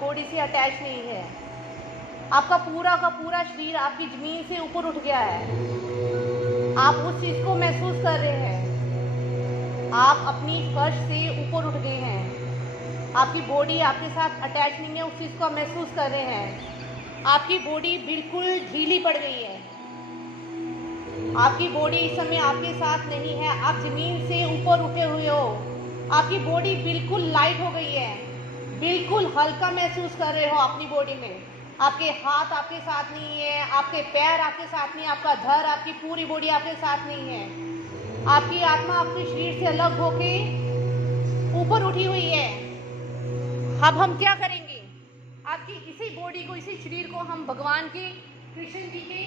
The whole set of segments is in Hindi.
बॉडी से अटैच नहीं है। आपका पूरा का पूरा शरीर आपकी ज़मीन से ऊपर उठ गया है। आप उस चीज़ को महसूस कर रहे हैं। आप अपनी फर्श से ऊपर उठ गए हैं। आपकी बॉडी आपके साथ अटैच नहीं है, उस चीज़ को आप महसूस कर रहे हैं। आपकी बॉडी बिल्कुल ढीली पड़ गई है। आपकी बॉडी इस समय आपके साथ नहीं है। आप ज़मीन से ऊपर उठे हुए हो। आपकी बॉडी बिल्कुल लाइट हो गई है। बिल्कुल हल्का महसूस कर रहे हो अपनी बॉडी में। आपके हाथ आपके साथ नहीं है, आपके पैर आपके साथ नहीं है, आपका धड़, आपकी पूरी बॉडी आपके साथ नहीं है। आपकी आत्मा आपके शरीर से अलग होके ऊपर उठी हुई है। अब हम क्या करेंगे? आपकी इसी बॉडी को, इसी शरीर को हम भगवान के, कृष्ण जी के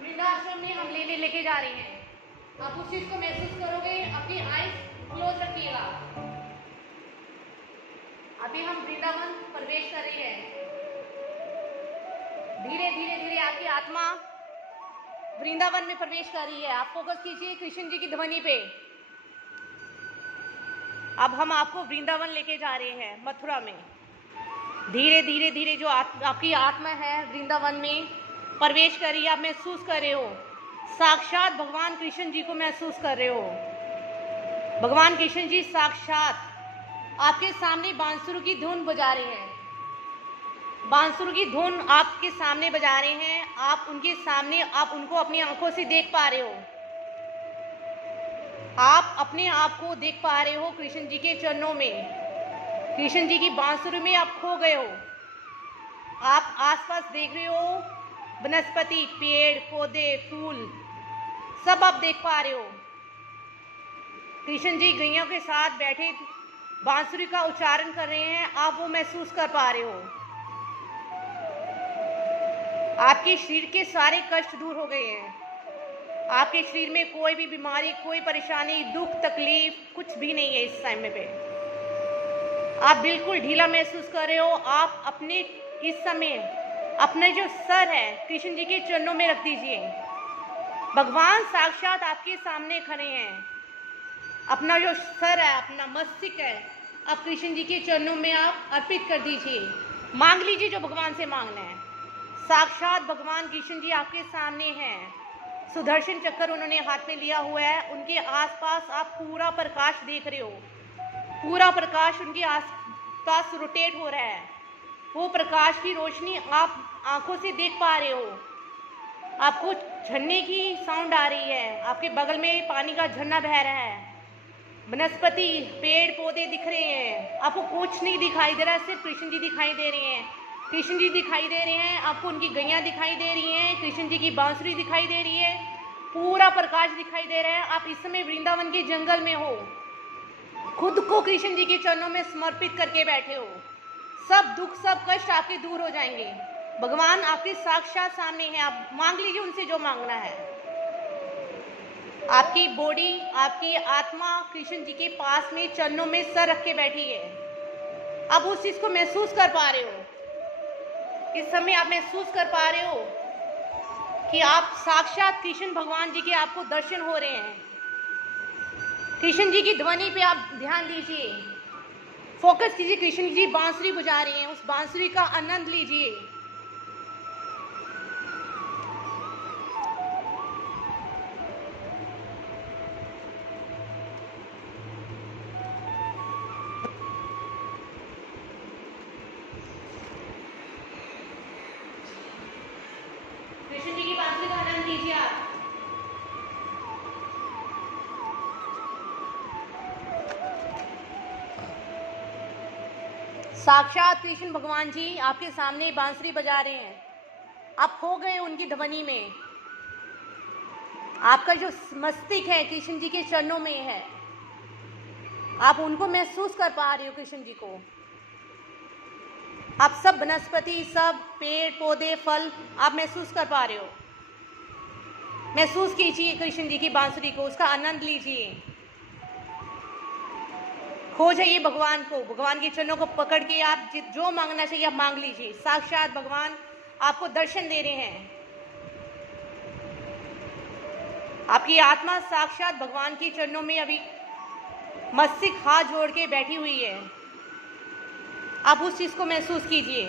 वृंदाश्रम में हम लेके जा रहे हैं। आप उस चीज को महसूस करोगे। अपनी आईज क्लोज रखिएगा। अभी हम वृंदावन प्रवेश कर रहे हैं। धीरे धीरे धीरे आपकी आत्मा वृंदावन में प्रवेश कर रही है। आप फोकस कीजिए कृष्ण जी की ध्वनि पे। अब हम आपको वृंदावन लेके जा रहे हैं, मथुरा में। धीरे धीरे धीरे जो आपकी आत्मा है वृंदावन में प्रवेश कर रही है। आप महसूस कर रहे हो, साक्षात भगवान कृष्ण जी को महसूस कर रहे हो। भगवान कृष्ण जी साक्षात आपके सामने बांसुरी की धुन बजा रहे हैं। बांसुरी की धुन आपके सामने बजा रहे हैं। आप उनके सामने, आप उनको अपनी आंखों से देख पा रहे हो। आप अपने आप को देख पा रहे हो कृष्ण जी के चरणों में। कृष्ण जी की बांसुरी में आप खो गए हो। आप आसपास देख रहे हो, वनस्पति, पेड़ पौधे, फूल सब आप देख पा रहे हो। कृष्ण जी गैया के साथ बैठे बांसुरी का उच्चारण कर रहे हैं। आप वो महसूस कर पा रहे हो। आपके शरीर के सारे कष्ट दूर हो गए हैं। आपके शरीर में कोई भी बीमारी, कोई परेशानी, दुख, तकलीफ कुछ भी नहीं है। इस समय पे आप बिल्कुल ढीला महसूस कर रहे हो। आप अपने इस समय अपने जो सर है कृष्ण जी के चरणों में रख दीजिए। भगवान साक्षात आपके सामने खड़े हैं। अपना जो सर है, अपना मस्तिष्क है, आप कृष्ण जी के चरणों में आप अर्पित कर दीजिए। मांग लीजिए जो भगवान से मांगना है। साक्षात भगवान कृष्ण जी आपके सामने हैं। सुदर्शन चक्र उन्होंने हाथ में लिया हुआ है। उनके आसपास आप पूरा प्रकाश देख रहे हो। पूरा प्रकाश उनके आसपास रोटेट हो रहा है। वो प्रकाश की रोशनी आप आंखों से देख पा रहे हो। आपको झरने की साउंड आ रही है। आपके बगल में पानी का झरना बह रहा है। वनस्पति, पेड़ पौधे दिख रहे हैं। आपको कुछ नहीं दिखाई दे रहा, सिर्फ कृष्ण जी दिखाई दे रहे हैं। कृष्ण जी दिखाई दे रहे हैं। आपको उनकी गैया दिखाई दे रही हैं। कृष्ण जी की बांसुरी दिखाई दे रही है। पूरा प्रकाश दिखाई दे रहा है। आप इस समय वृंदावन के जंगल में हो। खुद को कृष्ण जी के चरणों में समर्पित करके बैठे हो। सब दुख, सब कष्ट आपके दूर हो जाएंगे। भगवान आपके साक्षात सामने हैं। आप मांग लीजिए उनसे जो मांगना है। आपकी बॉडी, आपकी आत्मा कृष्ण जी के पास में चरणों में सर रख के बैठी है। आप उस चीज को महसूस कर पा रहे हो। इस समय आप महसूस कर पा रहे हो कि आप साक्षात कृष्ण भगवान जी के आपको दर्शन हो रहे हैं। कृष्ण जी की ध्वनि पे आप ध्यान दीजिए। फोकस कीजिए। कृष्ण जी बांसुरी बजा रहे हैं, उस बांसुरी का आनंद लीजिए। कृष्ण जी की बांसुरी का आनंद लीजिए आप। साक्षात कृष्ण भगवान जी आपके सामने बांसुरी बजा रहे हैं। आप खो गए उनकी ध्वनि में। आपका जो मस्तिष्क है कृष्ण जी के चरणों में है। आप उनको महसूस कर पा रहे हो। कृष्ण जी को आप सब वनस्पति, सब पेड़ पौधे, फल आप महसूस कर पा रहे हो। महसूस कीजिए कृष्ण जी की बांसुरी को, उसका आनंद लीजिए। खो जाइए भगवान को। भगवान के चरणों को पकड़ के आप जो मांगना चाहिए आप मांग लीजिए। साक्षात भगवान आपको दर्शन दे रहे हैं। आपकी आत्मा साक्षात भगवान के चरणों में अभी मस्तिष्क हाथ जोड़ के बैठी हुई है। आप उस चीज़ को महसूस कीजिए।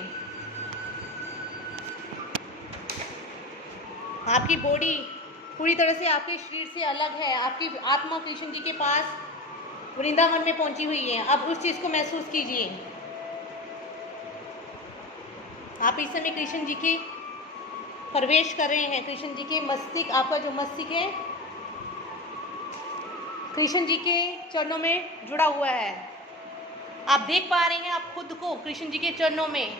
आपकी बॉडी पूरी तरह से आपके शरीर से अलग है। आपकी आत्मा कृष्ण जी के पास वृंदावन में पहुंची हुई है। अब उस चीज़ को महसूस कीजिए। आप इस समय कृष्ण जी के प्रवेश कर रहे हैं। कृष्ण जी के मस्तिष्क, आपका जो मस्तिष्क है कृष्ण जी के चरणों में जुड़ा हुआ है। आप देख पा रहे हैं आप खुद को कृष्ण जी के चरणों में,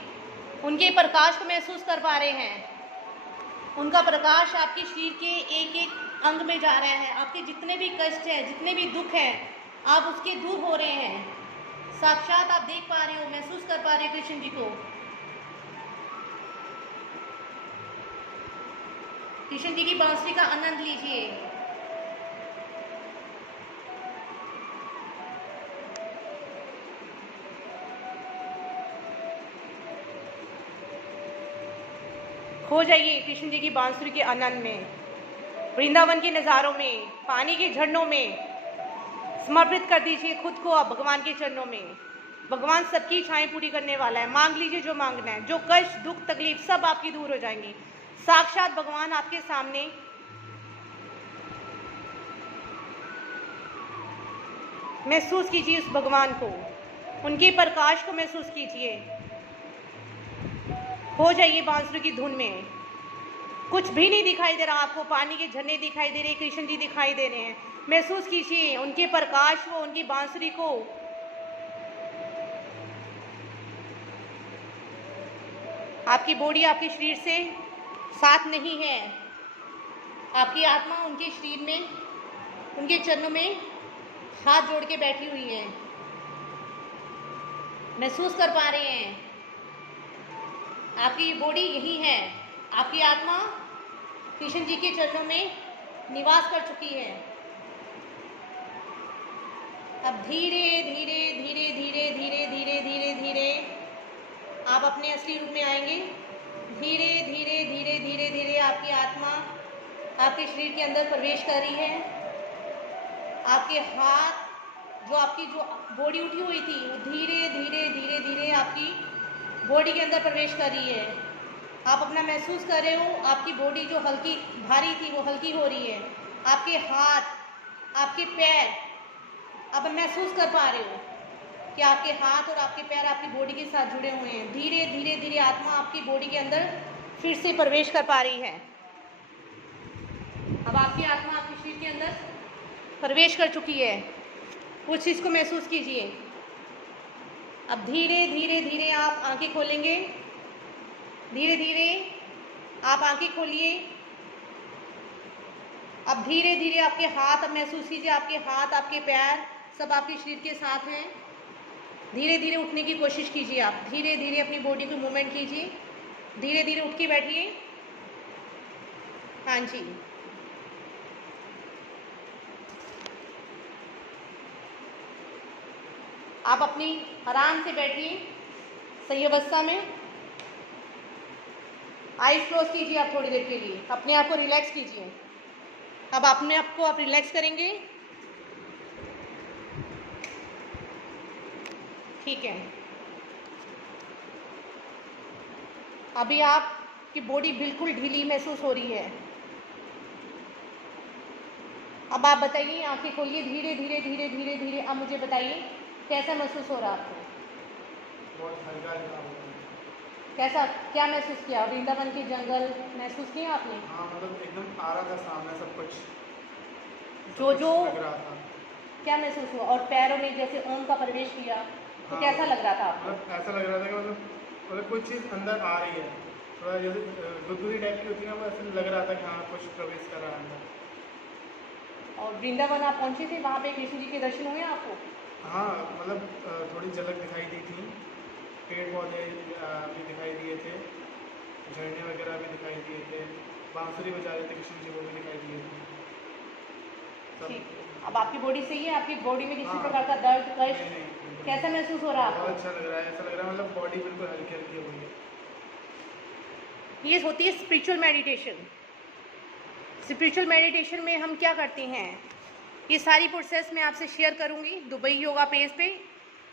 उनके प्रकाश को महसूस कर पा रहे हैं। उनका प्रकाश आपके शरीर के एक एक अंग में जा रहा है। आपके जितने भी कष्ट हैं, जितने भी दुख हैं, आप उसके दूर हो रहे हैं। साक्षात आप देख पा रहे हो, महसूस कर पा रहे हो कृष्ण जी को। कृष्ण जी की बांसुरी का आनंद लीजिए। खो जाइए कृष्ण जी की बांसुरी के आनंद में, वृंदावन के नज़ारों में, पानी के झरनों में। समर्पित कर दीजिए खुद को आप भगवान के चरणों में। भगवान सबकी इच्छाएं पूरी करने वाला है। मांग लीजिए जो मांगना है। जो कष्ट, दुख, तकलीफ सब आपकी दूर हो जाएंगी। साक्षात भगवान आपके सामने महसूस कीजिए उस भगवान को, उनके प्रकाश को महसूस कीजिए। हो जाइए बांसुरी की धुन में। कुछ भी नहीं दिखाई दे रहा आपको, पानी के झरने दिखाई दे रहे, कृष्ण जी दिखाई दे रहे हैं। महसूस कीजिए उनके प्रकाश को, उनकी बांसुरी को। आपकी बॉडी आपके शरीर से साथ नहीं है। आपकी आत्मा उनके शरीर में, उनके चरणों में हाथ जोड़ के बैठी हुई है। महसूस कर पा रहे हैं आपकी बॉडी यही है। आपकी आत्मा कृष्ण जी के चरणों में निवास कर चुकी है। अब धीरे धीरे धीरे धीरे धीरे धीरे धीरे धीरे आप अपने असली रूप में आएंगे। धीरे धीरे धीरे धीरे धीरे आपकी आत्मा आपके शरीर के अंदर प्रवेश कर रही है। आपके हाथ, जो आपकी जो बॉडी उठी हुई थी, वो धीरे धीरे धीरे धीरे आपकी बॉडी के अंदर प्रवेश कर रही है। आप अपना महसूस कर रहे हो। आपकी बॉडी जो हल्की भारी थी वो हल्की हो रही है। आपके हाथ, आपके पैर, अब महसूस कर पा रहे हो कि आपके हाथ और आपके पैर आपकी बॉडी के साथ जुड़े हुए हैं। धीरे धीरे धीरे आत्मा आपकी बॉडी के अंदर फिर से प्रवेश कर पा रही है। अब आपकी आत्मा आपके शरीर के अंदर प्रवेश कर चुकी है। उस चीज़ को महसूस कीजिए। अब धीरे धीरे धीरे आप आंखें खोलेंगे। धीरे धीरे आप आंखें खोलिए। अब धीरे धीरे आपके हाथ, अब महसूस कीजिए आपके हाथ, आपके पैर सब आपके शरीर के साथ हैं। धीरे धीरे उठने की कोशिश कीजिए। आप धीरे धीरे अपनी बॉडी को मूवमेंट कीजिए। धीरे धीरे उठ के बैठिए। हाँ जी, आप अपनी आराम से बैठिए सही अवस्था में। आइज क्लोज कीजिए आप थोड़ी देर के लिए, अपने आप को रिलैक्स कीजिए। अब अपने आप को आप रिलैक्स करेंगे। ठीक है, अभी आपकी बॉडी बिल्कुल ढीली महसूस हो रही है। अब आप बताइए, आंखें खोलिए धीरे धीरे धीरे धीरे धीरे। अब मुझे बताइए कैसा महसूस हो रहा है आपको? बहुत हल्का कैसा, क्या महसूस किया? वृंदावन के जंगल महसूस किया आपने? हाँ, मतलब एकदम आ रहा था सामने सब कुछ जो लग रहा था। क्या महसूस हुआ? और पैरों में जैसे ओम का प्रवेश किया तो हाँ, कैसा लग रहा था आपको? मतलब ऐसा लग रहा था कि मतलब कुछ चीज़ अंदर आ रही है। थोड़ा जैसे गुदगुदी टाइप की होती है ना, वो ऐसे लग रहा था कि हाँ कुछ प्रवेश कर रहा है अंदर। और वृंदावन आप पहुंचे थे, वहाँ पे कृष्ण जी के दर्शन हुए आपको? हाँ, मतलब थोड़ी झलक दिखाई दी थी। पेड़ पौधे भी दिखाई दिए थे, झरने वगैरह भी दिखाई दिए थे, बांसुरी बजा रहे थे कृष्ण जी, वो भी दिखाई दिए थे सब। ठीक, अब आपकी बॉडी सही है? आपकी बॉडी में किसी हाँ, प्रकार का दर्द, कष्ट नहीं, कैसा महसूस हो रहा है बहुत आपको? अच्छा लग रहा है। ऐसा लग रहा है मतलब बॉडी बिल्कुल हल्की हल्की हो गई है। ये होती है स्पिरिचुअल मेडिटेशन। स्पिरिचुअल मेडिटेशन में हम क्या करते हैं, ये सारी प्रोसेस मैं आपसे शेयर करूंगी दुबई योगा पेज पे।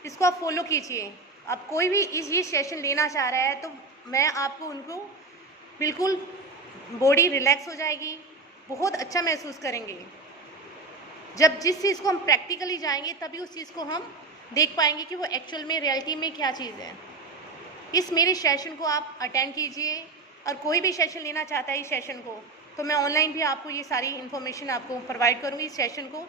इसको आप फॉलो कीजिए। अब कोई भी ये सेशन लेना चाह रहा है तो मैं आपको उनको बिल्कुल बॉडी रिलैक्स हो जाएगी, बहुत अच्छा महसूस करेंगे। जब जिस चीज़ को हम प्रैक्टिकली जाएंगे तभी उस चीज़ को हम देख पाएंगे कि वो एक्चुअल में रियलिटी में क्या चीज़ है। इस मेरे सेशन को आप अटेंड कीजिए, और कोई भी सेशन लेना चाहता है इस सेशन को तो मैं ऑनलाइन भी आपको ये सारी इन्फॉर्मेशन आपको प्रोवाइड करूँगी इस सेशन को।